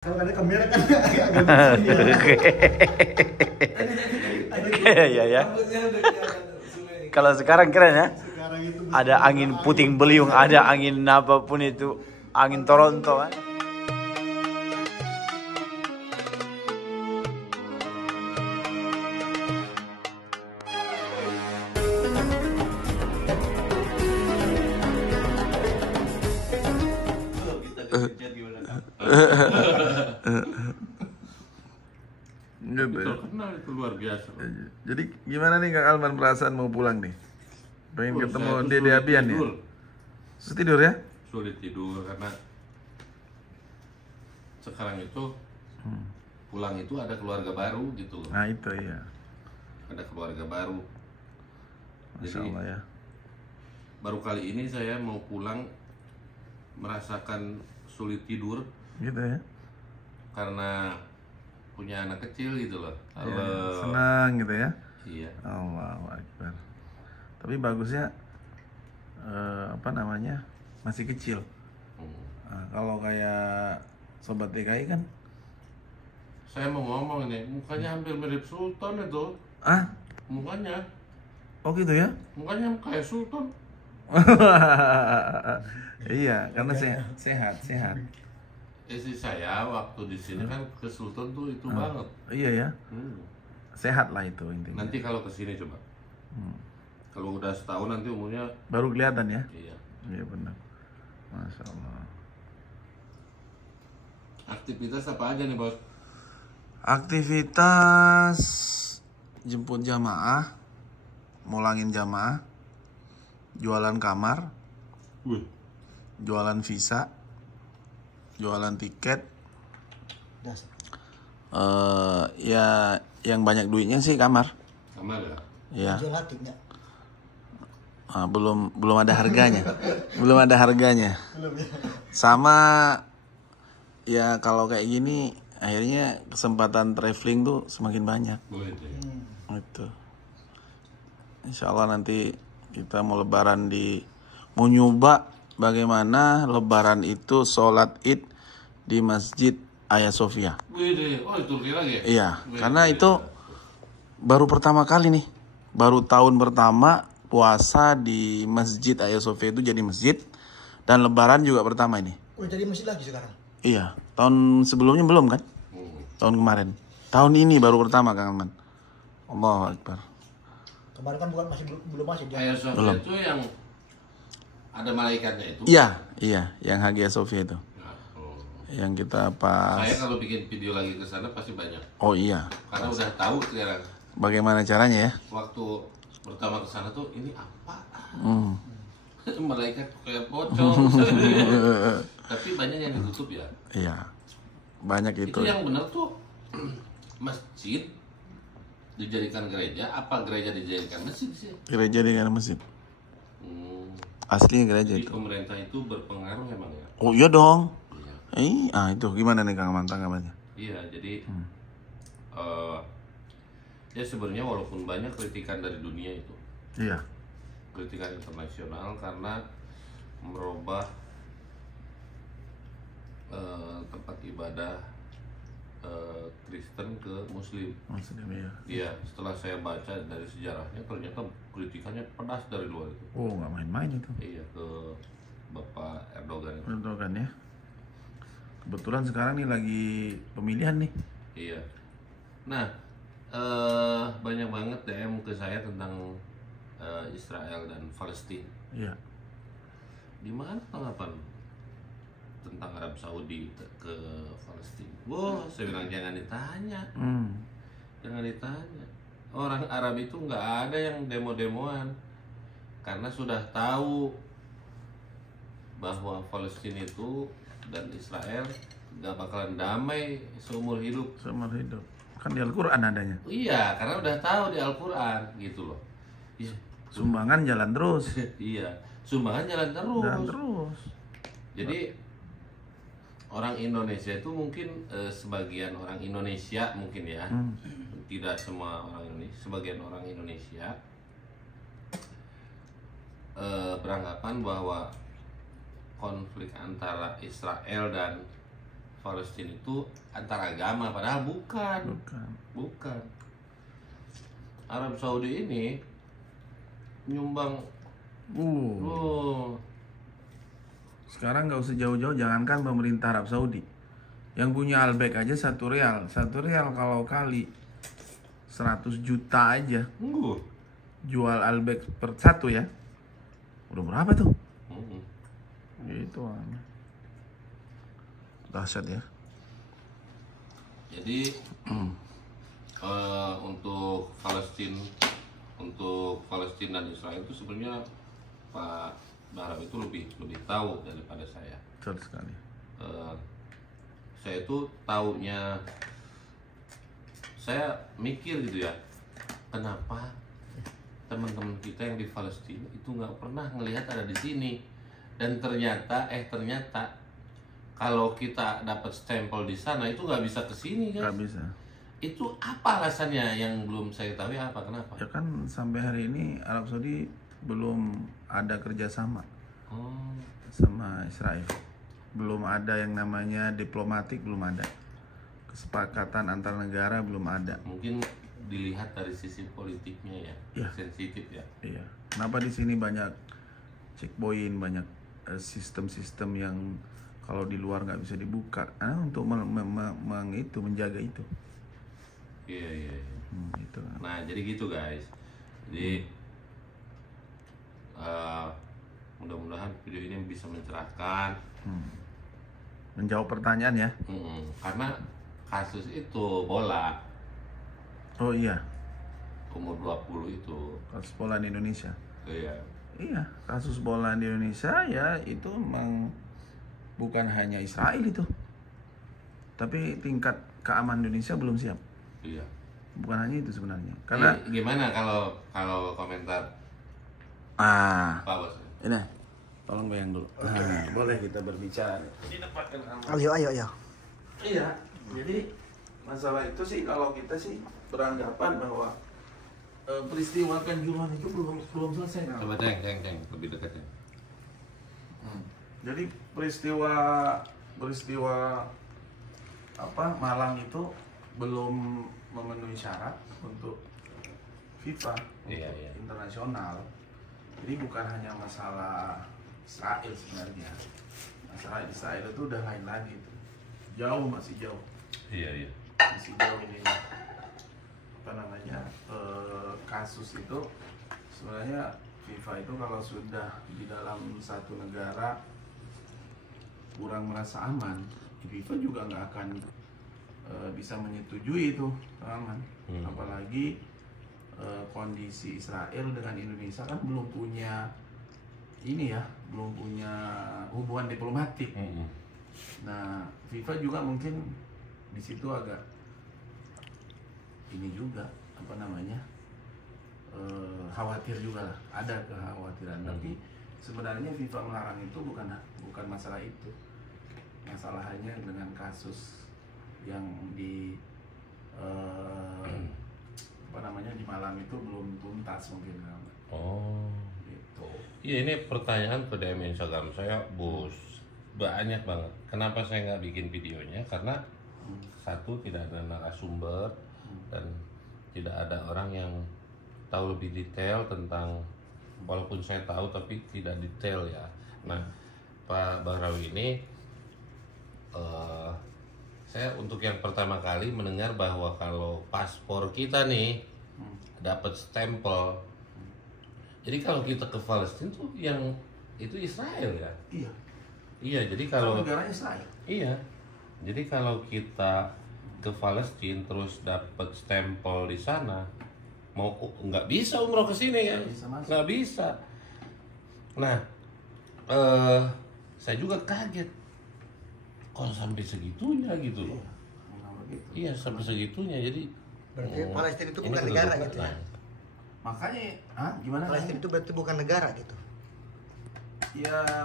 Kalau ada kamera kan agak begini ya. Iya ya. Kalau sekarang keren ya. Sekarang itu Ada angin puting beliung, ada angin apapun itu, angin Toronto kan. Gitu ya. Terkenal itu luar biasa. Jadi gimana nih Kang Alman perasaan mau pulang nih? Pengen Oh, ketemu saya tuh Dede sulit Abian ya? tidur. Terus tidur ya? Sulit tidur karena sekarang itu pulang itu ada keluarga baru gitu loh. Nah itu ya. Ada keluarga baru. Masya Jadi Allah ya. baru kali ini saya mau pulang merasakan sulit tidur Gitu ya. karena punya anak kecil gitu loh. Ya, Halo. senang gitu ya. Iya. Allahu Akbar. Tapi bagusnya apa namanya? Masih kecil. Hmm. Nah, kalau kayak Sobat TKI kan Saya mau ngomong ini, mukanya hampir mirip Sultan itu. ah, Mukanya, oh gitu ya? mukanya kayak Sultan. Iya, karena sehat. Istri saya waktu di sini kan ke Sultan tuh itu banget. Iya ya. Hmm. Sehat lah itu intinya. Nanti kalau ke sini coba. Kalau udah setahun nanti umurnya Baru kelihatan ya? iya. Iya benar. Masya Allah. Aktivitas apa aja nih, Bos? Aktivitas jemput jamaah, mulangin jamaah, jualan kamar, Wih, jualan visa, jualan tiket. das. Ya yang banyak duitnya sih kamar. kamar ya? Ya, Jual hatinya. belum ada harganya, belum ada harganya. Belum ya. Sama ya kalau kayak gini akhirnya kesempatan traveling tuh semakin banyak. Boleh deh. Itu. Insya Allah nanti kita mau mau nyoba bagaimana lebaran itu sholat id di Masjid Hagia Sophia. Wih deh, oh itu Turki lagi ya? Iya, Wih, karena wih, itu baru pertama kali nih, baru tahun pertama puasa di Masjid Hagia Sophia itu jadi masjid, dan lebaran juga pertama ini. Oh, jadi masih lagi sekarang. Iya, tahun sebelumnya belum kan? Tahun kemarin. Tahun ini baru pertama Kang Alman. Allahu Akbar. Kemarin kan bukan belum masih dia. Hagia Sophia Belum. itu yang ada malaikatnya itu? Iya, yang Hagia Sophia itu. Nah, oh. Yang kita pas. Saya kalau bikin video lagi ke sana pasti banyak. Oh iya. Karena udah tahu sekarang. Bagaimana caranya ya? Waktu pertama ke sana tuh ini apa? Hmm. Malaikat kayak pocong. Tapi banyak yang ditutup ya. Iya. Banyak Itu itu. yang benar tuh masjid dijadikan gereja, apa gereja dijadikan masjid sih? Gereja dengan masjid. Hmm. Aslinya gereja Jadi itu. pemerintah itu berpengaruh emang ya. Oh iya dong. Iya. Itu gimana nih Kang Alman tanggapannya? Iya, jadi ya sebenarnya walaupun banyak kritikan dari dunia itu, Iya. kritikan internasional karena merubah tempat ibadah Kristen ke Muslim. Muslim ya. Iya, setelah saya baca dari sejarahnya ternyata kritikannya pedas dari luar itu. Oh nggak main-main itu. Iya, ke Bapak Erdogan itu. Betul kan ya. Kebetulan sekarang nih lagi pemilihan nih. Iya. Nah, banyak banget DM ke saya tentang Israel dan Palestina. Iya. Di mana tanggapan tentang Arab Saudi ke Palestina? Wah, saya bilang jangan ditanya, jangan ditanya. Orang Arab itu nggak ada yang demo-demoan, karena sudah tahu bahwa Palestina itu dan Israel nggak bakalan damai seumur hidup. Seumur hidup. Kan di Al-Quran adanya. Iya, karena udah tahu di Al-Quran gitu loh. Iya, Sumbangan jalan terus. iya, sumbangan jalan terus. Jalan terus. Jadi orang Indonesia itu mungkin sebagian orang Indonesia mungkin ya, tidak semua orang Indonesia, sebagian orang Indonesia beranggapan bahwa konflik antara Israel dan Palestina itu antar agama, padahal bukan. Bukan. Arab Saudi ini nyumbang. Sekarang nggak usah jauh-jauh, jangankan pemerintah Arab Saudi, yang punya Albek aja 1 real kalau kali 100 juta aja jual Albek per satu ya, udah berapa tuh? Gitu dahsyat ya. Jadi untuk Palestina dan Israel itu sebenarnya Pak Bahram itu lebih tahu daripada saya. Betul sekali. Saya itu taunya, saya mikir gitu ya, kenapa teman-teman kita yang di Palestina itu nggak pernah ngelihat ada di sini, dan ternyata kalau kita dapat stempel di sana itu nggak bisa ke sini kan? Nggak bisa. Itu apa alasannya yang belum saya tahu ya, apa kenapa? Ya kan sampai hari ini Arab Saudi belum ada kerjasama sama Israel. Belum ada yang namanya diplomatik, belum ada kesepakatan antar negara, belum ada. Mungkin dilihat dari sisi politiknya ya, sensitif ya. Iya. Kenapa di sini banyak checkpoint, banyak sistem-sistem yang kalau di luar nggak bisa dibuka, untuk menjaga itu. Iya. Gitu. Nah jadi gitu guys. Jadi mudah-mudahan video ini bisa mencerahkan, menjawab pertanyaan ya. Karena kasus itu bola. Oh iya. Umur 20 itu. Kasus bola di Indonesia. Iya, kasus bola di Indonesia ya itu memang bukan hanya Israel itu, tapi tingkat keamanan Indonesia belum siap. Iya. Bukan hanya itu sebenarnya. Karena gimana kalau komentar Pak Bos? Ini, tolong bayang dulu. Boleh kita berbicara. Ayo. Iya. Jadi masalah itu sih kalau kita sih beranggapan bahwa peristiwa Kanjuruhan itu belum selesai. Coba ceng lebih dekat ya. Jadi peristiwa Malang itu belum memenuhi syarat untuk FIFA, Iya. internasional. Jadi bukan hanya masalah Israel sebenarnya. Masalah Israel itu udah lain lagi itu. Masih jauh. Iya. Masih jauh ini. Kasus itu sebenarnya FIFA itu kalau sudah di dalam satu negara kurang merasa aman, FIFA juga nggak akan bisa menyetujui itu aman. Apalagi kondisi Israel dengan Indonesia kan belum punya hubungan diplomatik. Nah, FIFA juga mungkin di situ agak ini juga khawatir juga lah, ada kekhawatiran. Tapi sebenarnya FIFA melarang itu bukan masalah itu, masalahnya dengan kasus yang di di Malang itu belum tuntas mungkin. Gitu. Iya, ini pertanyaan ke DM Instagram saya, Bos, banyak banget. Kenapa saya nggak bikin videonya? Karena satu, tidak ada narasumber dan tidak ada orang yang tahu lebih detail tentang, walaupun saya tahu tapi tidak detail ya. Nah, Pak Bahrawi ini saya untuk yang pertama kali mendengar bahwa kalau paspor kita nih dapat stempel, jadi kalau kita ke Palestina tuh yang itu Israel ya? Iya, jadi kalau negara Israel. Iya, jadi kalau kita ke Palestina terus dapat stempel di sana, mau nggak bisa umroh ke sini kan? Nggak bisa. Nah, saya juga kaget. Kok sampai segitunya gitu loh? Iya, sampai segitunya. Jadi berarti Palestina itu bukan negara gitu ya? Makanya, gimana? Palestina itu berarti bukan negara gitu? Ya,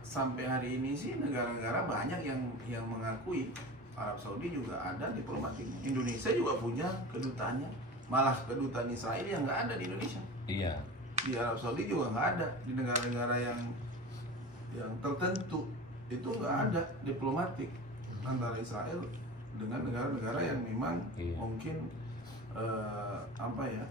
sampai hari ini sih negara-negara banyak yang mengakui. Arab Saudi juga ada diplomatiknya. Indonesia juga punya kedutaannya. Malah kedutaan Israel yang nggak ada di Indonesia. iya. Di Arab Saudi juga nggak ada. Di negara-negara yang tertentu itu nggak ada diplomatik. antara Israel dengan negara-negara yang memang Iya. mungkin apa ya